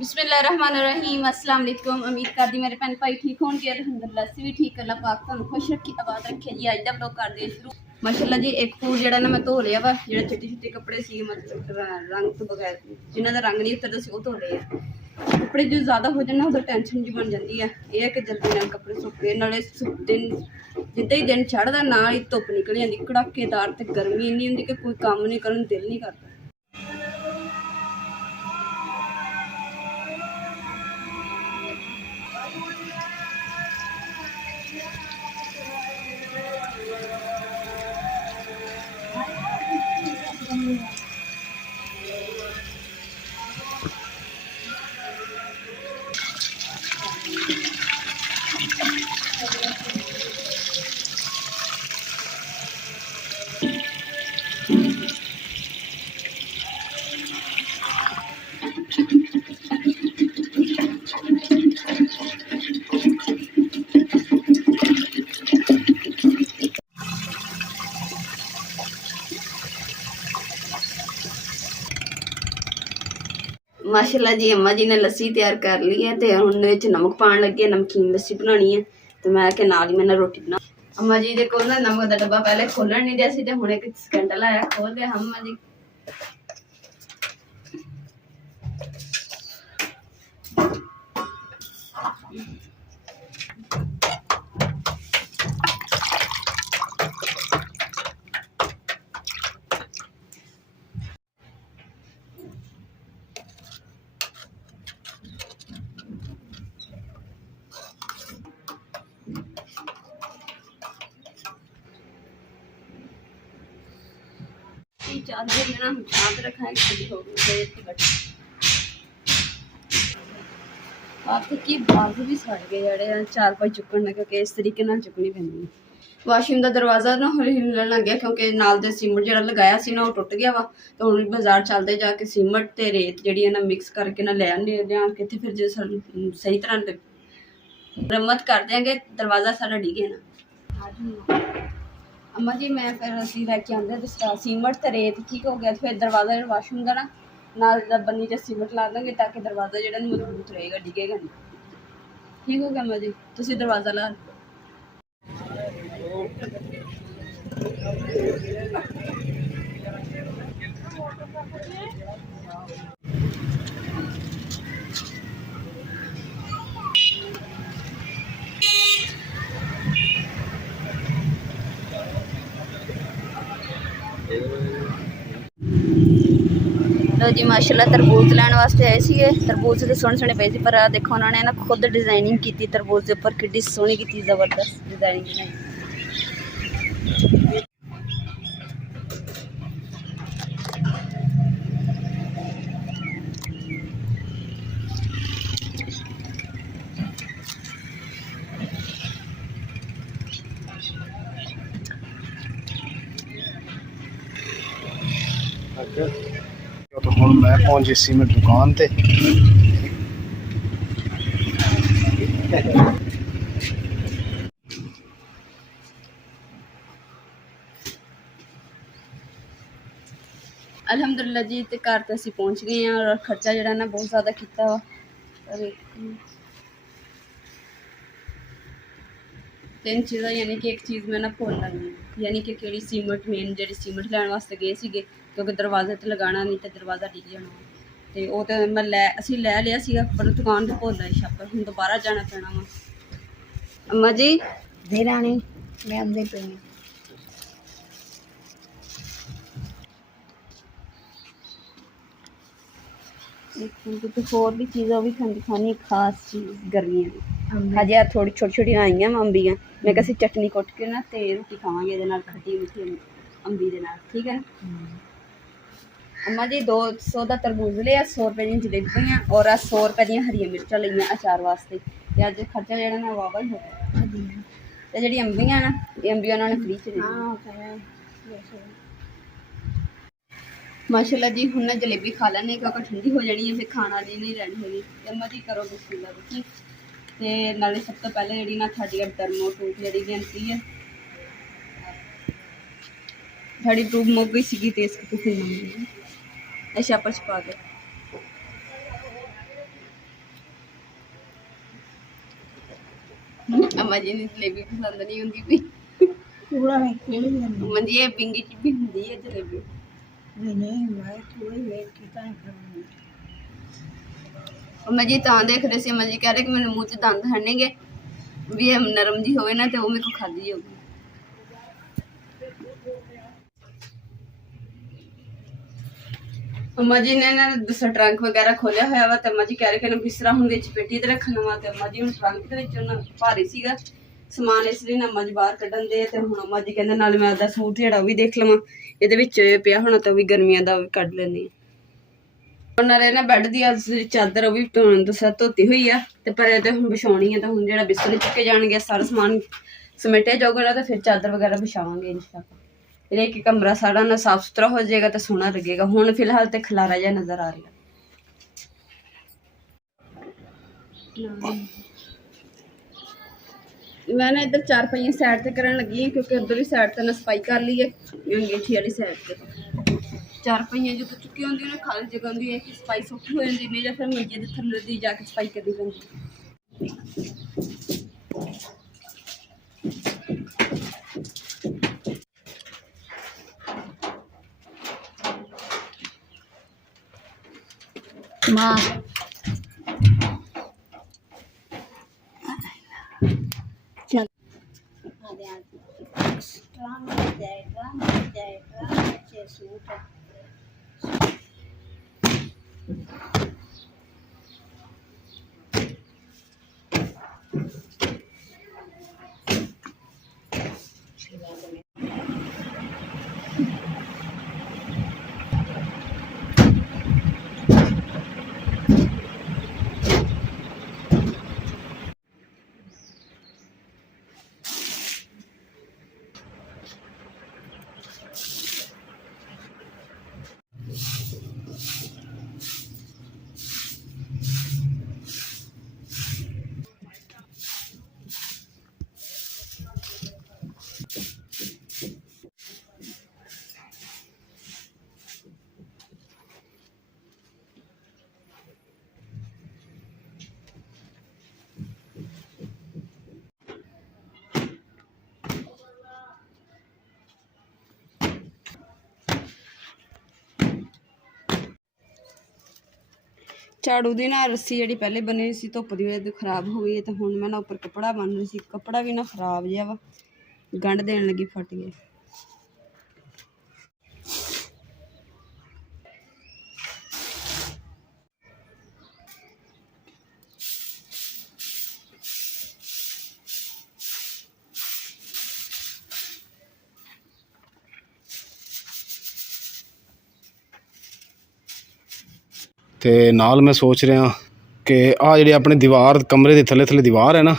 बिस्मिल्लाहिर्रहमानिर्रहीम। अस्सलाम वालेकुम। उम्मीद करती मेरे भैन भाई ठीक होंगे। अल्हम्दुलिल्लाह असीं भी ठीक। अल्लाह पाक तुहानूं खुश रखे, आबाद रखे जी। अज दा व्लॉग करदे शुरू। माशाअल्लाह जी एक सूट जिहड़ा ना मैं धो लिया वा, जिहड़े चिट्टे चिट्टे कपड़े सी मतलब रंग तो बगैर जिन्हां दा रंग नहीं उतरदा सी, ओह धो लए आ। कपड़े जो ज़्यादा हो जाए ना उधर टेंशन जी बन जाती है। यह है कि जल्दी नाल कपड़े सुक गए, नाले दिन जिद्दां ही दिन चढ़दा नाल ही धुप्प निकल जाती कड़ाकेदार, ते गर्मी इन्नी हुंदी कि कोई काम नहीं करन दिल नहीं करदा। माशाल्लाह जी अम्मा जी ने लस्सी तैयार कर ली है, तो हुण विच नमक पाउण लगे। नमकीन लस्सी बनानी है, तो मैं कि नाल ही मैं रोटी बना। अम्मा जी दे कोल ना नमक दा डब्बा पहले खोलण नहीं दिया सी, ते हुण इक स्कैंडल आया, खोल दिया अम्मा जी। चादर ना छाप रखा है, खड़ी हो गई आपके की बाजू भी सड़ गए जड़े चार पाई चुकन लगे, क्योंकि इस तरीके नाल चुकनी पैंदी। वाशरूम का दरवाज़ा ना हौली हिलन लग गया, क्योंकि नाल दे सीमेंट जो लगाया सी ना वो टुट गया वा। तो हुण बाजार चलते जाके सीमेंट ते रेत जिहड़ी है ना मिक्स करके ना लिया के ते फिर जो सही तरह मरम्मत कर देंगे। दरवाज़ा सारा डिगे ना अम्मा जी, मैं फिर असीं लैके आंदे सीमेंट ते रेत ठीक हो गया, फिर दरवाज़ा जो वाशरूम का ना नाल बन्नी च सीमेंट ला देंगे, ताकि दरवाज़ा जो मजबूत रहेगा, डिगेगा नहीं। ठीक हो गया अम्मा जी, तुसीं दरवाज़ा ला लो जी। माशाल्लाह तरबूज लैन वास्ते आए थे। तरबूज तो सोहने सोहने पे सी, पर देखो उन्होंने ना खुद डिजाइनिंग की तरबूज के उपर, किड्डी सोहनी की जबरदस्त डिजाइनिंग बनाई। तो हुण मैं पहुंचे सीमेंट दुकान ते। अल्हम्दुलिल्लाह जी, ते घर तो असीं पहुँच गए हैं, और खर्चा जो ना बहुत ज़्यादा किया वा। तीन चीज़ां यानी कि एक चीज़ मैं ना भुल लगी, यानी कि केड़ी सीमेंट मेन जी सीमेंट लैन वास्ते गए थे, क्योंकि दरवाजे तो लगाना नहीं, तो दरवाज़ा डिग जाना। तो वो तो मैं असीं लै लिया सीगा, पर दुकान तो भुल आई छापर, हुण दोबारा जाना पैना वा। अम्मा जी दे रानी मैं आंदे पे तो होर भी चीज़ां भी खानी खास चीज़ गर्मियां हजे थोड़ी छोटी छोटी आई अंबियां। मैं कैसी चटनी कुट के ना ते रोटी खावांगे ये खट्टी मिठी अंबी दे नाल, ठीक है ना। अम्मा जी 200 का तरबूज लिया, 100 रुपए दी जलेबियां और 100 रुपए दी हरियां मिर्चां लियां अचार वास्ते। ਤੇ ਅੱਜ ਖਰਚਾ ਜਿਹੜਾ ਨਾ ਵਾਵਾ ਹੀ ਹੋ ਗਿਆ। ਵਧੀਆ ਤੇ ਜਿਹੜੀ ਅੰਬੀਆਂ ਨਾ ਇਹ ਅੰਬੀਆਂ ਉਹਨਾਂ ਨੇ ਫ੍ਰੀ ਚ ਦੇ ਹਾਂ ਕਰਿਆ ਵੈਸੇ ਮਾਸ਼ਾਅੱਲਾ ਜੀ। ਹੁਣ ਨਾ ਜਲੇਬੀ ਖਾ ਲੈਣੀ ਕਿਉਂਕਿ ਠੰਡੀ ਹੋ ਜਾਣੀ ਹੈ, ਫਿਰ ਖਾਣ ਵਾਲੀ ਨਹੀਂ ਰਹਿਣੀ ਹੈਗੀ। ਤੇ ਅੰਮਾ ਜੀ ਕਰੋ ਬਿਸਮਿਲ੍ਲਾ ਜੀ। ਤੇ ਨਾਲੇ ਸਭ ਤੋਂ ਪਹਿਲਾਂ ਜਿਹੜੀ ਨਾ ਸਾਡੀ ਟਰਮੋ ਟੂਬ ਜਿਹੜੀ ਲਿਆਂਦੀ ਹੈ, ਸਾਡੀ ਟੂਬ ਮੁੱਕ ਗਈ ਸੀਗੀ ਤੇ ਇਸ ਕਰਕੇ ਫਿਰ ਮੰਗੀ ਇਹ ਛਾਪਾ ਚ ਪਾ ਕੇ। ਅੰਮਾ ਜੀ ਨੂੰ ਜਲੇਬੀ ਪਸੰਦ ਨਹੀਂ ਹੁੰਦੀ ਵੀ ਥੋੜਾ ਵੇਖ ਕੇ ਵੀ ਨਹੀਂ ਮੰਦੀ ਇਹ ਪਿੰਗੀ ਚ ਵੀ ਹੁੰਦੀ ਹੈ ਜਲੇਬੀ। ਨਹੀਂ ਮੈਂ ਥੋੜੀ ਵੇਖ ਕੇ ਤਾਂ ਖਾਵਾਂਗੀ। ਅੰਮਾ ਜੀ ਤਾਂ ਦੇਖ ਰਹੇ ਸੀ, ਅੰਮਾ ਜੀ ਕਹਿ ਰਹੇ ਕਿ ਮੇਰੇ ਮੂੰਹ 'ਚ ਦੰਦ ਹਣੇਗੇ ਵੀ ਇਹ ਨਰਮ ਜੀ ਹੋਵੇ ਨਾ ਤੇ ਉਹ ਮੇਰੇ ਕੋਲ ਖਾਧੀ ਜਾਊਗੀ। ਅੰਮਾ ਜੀ ਨੇ ਨਾ ਦੂਸਰਾ ਟਰੰਕ ਵਗੈਰਾ ਖੋਲਿਆ ਹੋਇਆ ਵਾ ਤੇ ਅੰਮਾ ਜੀ ਕਹਿ ਰਹੇ ਕਿ ਇਹਨੂੰ ਬਿਸਤਰਾ ਹੁਣ ਵਿੱਚ ਪੇਟੀ ਤੇ ਰੱਖਣਾ ਵਾ। ਤੇ ਅੰਮਾ ਜੀ ਹੁਣ ਟਰੰਕ ਦੇ ਵਿੱਚ ਉਹਨਾਂ ਭਾਰੀ ਸੀਗਾ ਸਮਾਨ, ਇਸ ਲਈ ਨਾ ਅੰਮਾ ਜੀ ਬਾਹਰ ਕੱਢਣ ਦੇ। ਤੇ ਹੁਣ ਅੰਮਾ ਜੀ ਕਹਿੰਦੇ ਨਾਲ ਮੈਂ ਆਪਦਾ ਸੂਟ ਜਿਹੜਾ ਉਹ ਵੀ ਦੇਖ ਲਵਾਂ, ਇਹਦੇ ਵਿੱਚ ਪਿਆ ਹੋਣਾ ਤਾਂ ਉਹ ਵੀ ਗਰਮੀਆਂ ਦਾ ਵੀ ਕੱਢ ਲੈਂਦੀ ਹਾਂ। ਨਾਲੇ ਨਾ ਬੈੱਡ ਦੀ ਚਾਦਰ ਉਹ ਵੀ ਦੂਸਰਾ ਧੋਤੀ ਹੋਈ ਆ ਤੇ ਪਰ ਇਹਦੇ ਹੁਣ ਵਿਛਾਉਣੀ ਆ। ਤਾਂ ਹੁਣ ਜਿਹੜਾ ਬਿਸਤਰੇ ਚੁੱਕੇ ਜਾਣਗੇ ਸਾਰਾ ਸਮਾਨ ਸਮੇਟਿਆ ਜਾਊਗਾ ਨਾ ਤਾਂ ਫਿਰ ਚਾਦਰ ਵਗੈਰਾ ਵਿਛਾਵਾਂਗੇ ਇਨਸ਼ਾਅੱਲਾ। ਇਹਦੇ ਕਿ ਕਮਰਾ ਸਾਰਾ ਨਾ ਸਾਫ ਸੁਥਰਾ ਹੋ ਜਾਏਗਾ ਤਾਂ ਸੋਹਣਾ ਲੱਗੇਗਾ। ਹੁਣ ਫਿਲਹਾਲ ਤੇ ਖਲਾਰਾ ਜਿਹਾ ਨਜ਼ਰ ਆ ਰਿਹਾ। ਮੈਂ ਨਾ ਇੱਧਰ ਚਾਰ ਪਈਆਂ ਸਾਈਡ ਤੇ ਕਰਨ ਲੱਗੀ ਹਾਂ ਕਿਉਂਕਿ ਉੱਧਰਲੀ ਸਾਈਡ ਤੇ ਨਾ ਸਫਾਈ ਕਰ ਲਈ ਹੈ। ਅੰਗੀਠੀ ਵਾਲੀ ਸਾਈਡ ਤੇ ਚਾਰ ਪਈਆਂ ਜਦੋਂ ਚੁੱਕੀ ਹੁੰਦੀਆਂ ਨੇ ਖਾਲੀ ਜਗ੍ਹਾ ਹੁੰਦੀ ਹੈ ਕਿ ਸਫਾਈ ਸੌਖੀ ਹੋ ਜਾਂਦੀ ਨਹੀਂ ਜਾਂ ਫਿਰ ਮੰਜੇ ਦੇ ਥੱਲੇ ਦੀ ਜਾ ਕੇ ਸਫਾਈ ਕਰਨੀ ਪੈਂਦੀ। ਮਾਂ ਚੱਲ ਆਦੇ ਆ ਸਟ੍ਰਾਂਗ ਜਾਏਗਾ ਅੱਛੇ ਸੂਟ ਝਾੜੂ ਦੀ ਨਾ ਰੱਸੀ ਜਿਹੜੀ ਪਹਿਲੇ ਬਣੀ ਹੋਈ ਸੀ ਧੁੱਪ ਦੀ ਵਜ੍ਹਾ ਤੋਂ ਖਰਾਬ ਹੋ ਗਈ ਹੈ। ਤਾਂ ਹੁਣ ਮੈਂ ਨਾ ਉੱਪਰ ਕੱਪੜਾ ਬੰਨ ਰਹੀ ਸੀ, ਕੱਪੜਾ ਵੀ ਨਾ ਖਰਾਬ ਜਿਹਾ ਵਾ, ਗੰਢ ਦੇਣ ਲੱਗੀ ਫਟ ਗਿਆ। ਤੇ ਨਾਲ ਮੈਂ ਸੋਚ ਰਿਹਾ ਕਿ ਆਹ ਜਿਹੜੀ ਆਪਣੇ ਦੀਵਾਰ ਕਮਰੇ ਦੇ ਥੱਲੇ ਥੱਲੇ ਦੀਵਾਰ ਹੈ ਨਾ,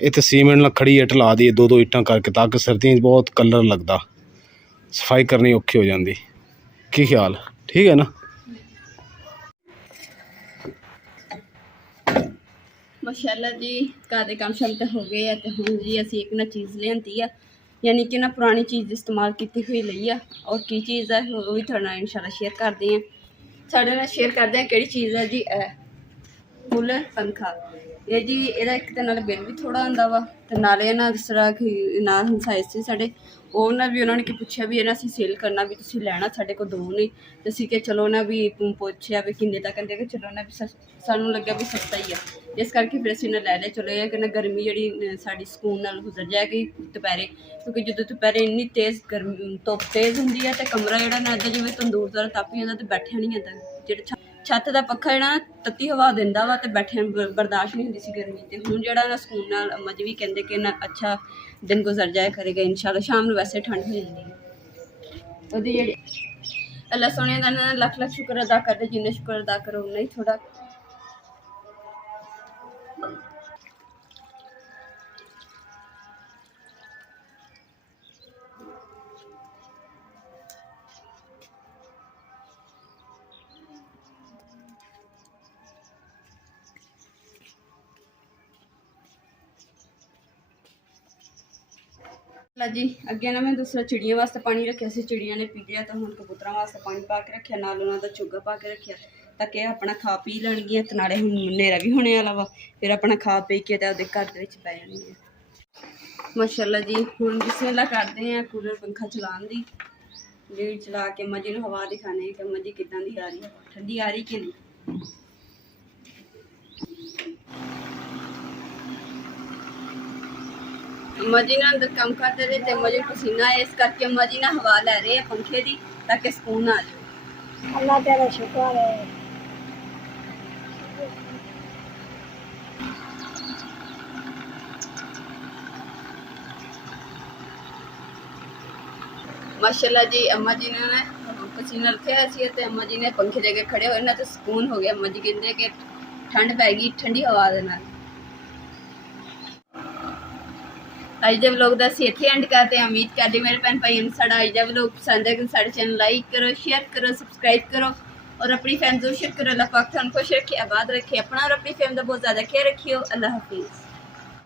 ਇੱਥੇ ਸੀਮੈਂਟ ਨਾਲ ਖੜੀ ਇੱਟ ਲਾ ਦਈਏ ਦੋ ਇੱਟਾਂ ਕਰਕੇ, ਤਾਂ ਕਿ ਸਰਦੀਆਂ 'ਚ ਬਹੁਤ ਕਲਰ ਲੱਗਦਾ, ਸਫਾਈ ਕਰਨੀ ਔਖੀ ਹੋ ਜਾਂਦੀ। ਕੀ ਖਿਆਲ ਠੀਕ ਹੈ ਨਾ? ਮਾਸ਼ਾਅੱਲਾ ਜੀ ਘਰ ਦੇ ਕੰਮ ਸ਼ਾਮ ਤਾਂ ਹੋ ਗਏ ਆ। ਤੇ ਹੁਣ ਜੀ ਅਸੀਂ ਇੱਕ ਨਾ ਚੀਜ਼ ਲਿਆਂਦੀ ਆ, ਯਾਨੀ ਕਿ ਨਾ ਪੁਰਾਣੀ ਚੀਜ਼ ਇਸਤੇਮਾਲ ਕੀਤੀ ਹੋਈ ਲਈ ਆ। ਔਰ ਕੀ ਚੀਜ਼ ਆ ਉਹ ਵੀ ਤੁਹਾਡੇ ਨਾਲ ਇਨਸ਼ਾਅੱਲਾ ਸ਼ੇਅਰ ਕਰਦੇ ਹਾਂ। ਸਾਡੇ ਨਾਲ ਸ਼ੇਅਰ ਕਰਦੇ ਹਾਂ ਕਿਹੜੀ ਚੀਜ਼ ਹੈ ਜੀ। ਇਹ ਕੂਲਰ ਪੰਖਾ ਇਹ ਜੀ, ਇਹਦਾ ਇੱਕ ਤਾਂ ਨਾਲ ਬਿੱਲ ਵੀ ਥੋੜ੍ਹਾ ਆਉਂਦਾ ਵਾ ਤੇ ਨਾਲੇ ਨਾ ਜਿਸ ਤਰ੍ਹਾਂ ਕਿ ਨਾਲ ਹਮਸਾਏ ਸੀ ਸਾਡੇ, ਉਹਨਾਂ ਨੇ ਕਿ ਪੁੱਛਿਆ ਵੀ ਇਹਨਾਂ ਅਸੀਂ ਸੇਲ ਕਰਨਾ ਵੀ ਤੁਸੀਂ ਲੈਣਾ, ਸਾਡੇ ਕੋਲ ਦੋ ਨੇ। ਤੇ ਅਸੀਂ ਕਿ ਚਲੋ ਨਾ ਵੀ ਪੁੱਛਿਆ ਵੀ ਕਿੰਨੇ ਤੱਕ, ਕਹਿੰਦੇ ਕਿ ਚਲੋ ਨਾ ਵੀ ਸਾਨੂੰ ਲੱਗਿਆ ਵੀ ਸਸਤਾ ਹੀ ਆ, ਇਸ ਕਰਕੇ ਫਿਰ ਅਸੀਂ ਨਾ ਲੈ ਲਿਆ। ਚਲੋ ਇਹ ਕਿ ਨਾ ਗਰਮੀ ਜਿਹੜੀ ਸਾਡੀ ਸਕੂਨ ਨਾਲ ਗੁਜ਼ਰ ਜਾਏਗੀ ਦੁਪਹਿਰੇ, ਕਿਉਂਕਿ ਜਦੋਂ ਦੁਪਹਿਰੇ ਇੰਨੀ ਤੇਜ਼ ਗਰਮੀ ਧੁੱਪ ਤੇਜ਼ ਹੁੰਦੀ ਹੈ ਤੇ ਕਮਰਾ ਜਿਹੜਾ ਨਾ ਇੱਦਾਂ ਜਿਵੇਂ ਤੰਦੂਰ ਦਾ ਤਪ ਜਾਂਦਾ ਤੇ ਬੈਠਿਆ ਨਹੀਂ ਜਾਂਦਾ। ਜਿਹੜਾ ਛੱਤ ਦਾ ਪੱਖਾ ਜਿਹੜਾ ਤੱਤੀ ਹਵਾ ਦਿੰਦਾ ਵਾ ਤੇ ਬੈਠਿਆਂ ਬਰਦਾਸ਼ਤ ਨਹੀਂ ਹੁੰਦੀ ਸੀ ਗਰਮੀ। ਤੇ ਹੁਣ ਜਿਹੜਾ ਨਾ ਸਕੂਨ ਨਾਲ ਅੰਮਾ ਜੀ ਵੀ ਕਹਿੰਦੇ ਕਿ ਨਾ ਅੱਛਾ ਦਿਨ ਗੁਜ਼ਰ ਜਾਇਆ ਕਰੇਗਾ ਇਨਸ਼ਾਅੱਲਾ। ਸ਼ਾਮ ਨੂੰ ਵੈਸੇ ਠੰਡ ਹੋ ਜਾਂਦੀ ਹੈ। ਉਹਦੀ ਜਿਹੜੀ ਅੱਲਾ ਸੋਹਣੇ ਦਾ ਨਾ ਲੱਖ ਲੱਖ ਸ਼ੁਕਰ ਅਦਾ ਕਰਦੇ, ਜਿੰਨੇ ਸ਼ੁਕਰ ਅਦਾ ਕਰੋ ਉਨਾ ਹੀ ਥੋੜਾ। ਲਾ ਜੀ ਅੱਗੇ ਨਾ ਮੈਂ ਦੂਸਰਾ ਚਿੜੀਆਂ ਵਾਸਤੇ ਪਾਣੀ ਰੱਖਿਆ ਸੀ, ਚਿੜੀਆਂ ਨੇ ਪੀ ਲਿਆ, ਤਾਂ ਹੁਣ ਕਬੂਤਰਾਂ ਵਾਸਤੇ ਪਾਣੀ ਪਾ ਕੇ ਰੱਖਿਆ, ਨਾਲ ਉਹਨਾਂ ਦਾ ਚੁੱਗਾ ਪਾ ਕੇ ਰੱਖਿਆ ਤਾਂ ਕਿ ਆਪਣਾ ਖਾ ਪੀ ਲੈਣਗੀਆਂ ਤੇ ਨਾਲੇ ਹੁਣ ਹਨੇਰਾ ਵੀ ਹੋਣੇ ਵਾਲਾ ਵਾ, ਫਿਰ ਆਪਣਾ ਖਾ ਪੀ ਕੇ ਤੇ ਉਹਦੇ ਘਰ ਦੇ ਵਿੱਚ ਪੈ ਜਾਣਗੀਆਂ। ਮਾਸ਼ਾਅੱਲਾ ਜੀ ਹੁਣ ਬਿਸਮਿਲ੍ਲਾ ਕਰਦੇ ਆ ਕੂਲਰ ਪੰਖਾ ਚਲਾਉਣ ਦੀ, ਲੀਡ ਚਲਾ ਕੇ ਮੱਝੀ ਨੂੰ ਹਵਾ ਦਿਖਾਣੇ ਕਿ ਮੱਝੀ ਕਿੱਦਾਂ ਦੀ ਆ ਰਹੀ ਹੈ, ਠੰਡੀ ਆ ਰਹੀ ਕਿ ਨਹੀਂ। मजी ना अंदर काम करते रहे थे, मजी पसीना है इस करके मजी ना हवा ले रहे हैं पंखे की ताकि सुकून आ जाए। अल्लाह तेरा शुक्र है। माशाल्लाह जी अम्मा जी ने पसीना रखे सी ते अम्मा जी ने पंखे जगह खड़े होए ना तो सुकून हो गया। अम्मा जी कहते कि ठंड पैगी ठंडी हवा दे नाल। अज के व्लॉग का असीं इत्थे एंड करते हैं। उम्मीद करते मेरे भैन भाइयों को साडा अज का व्लॉग पसंद है कि साडे चैनल लाइक करो, शेयर करो, सबसक्राइब करो और अपनी फैमिली को शेयर करो। अल्लाह पाक तुहानूं खुश रखे, आबाद रखे, अपना और अपनी फैमिली का बहुत ज़्यादा ख्याल रखियो। अल्लाह हाफिज़।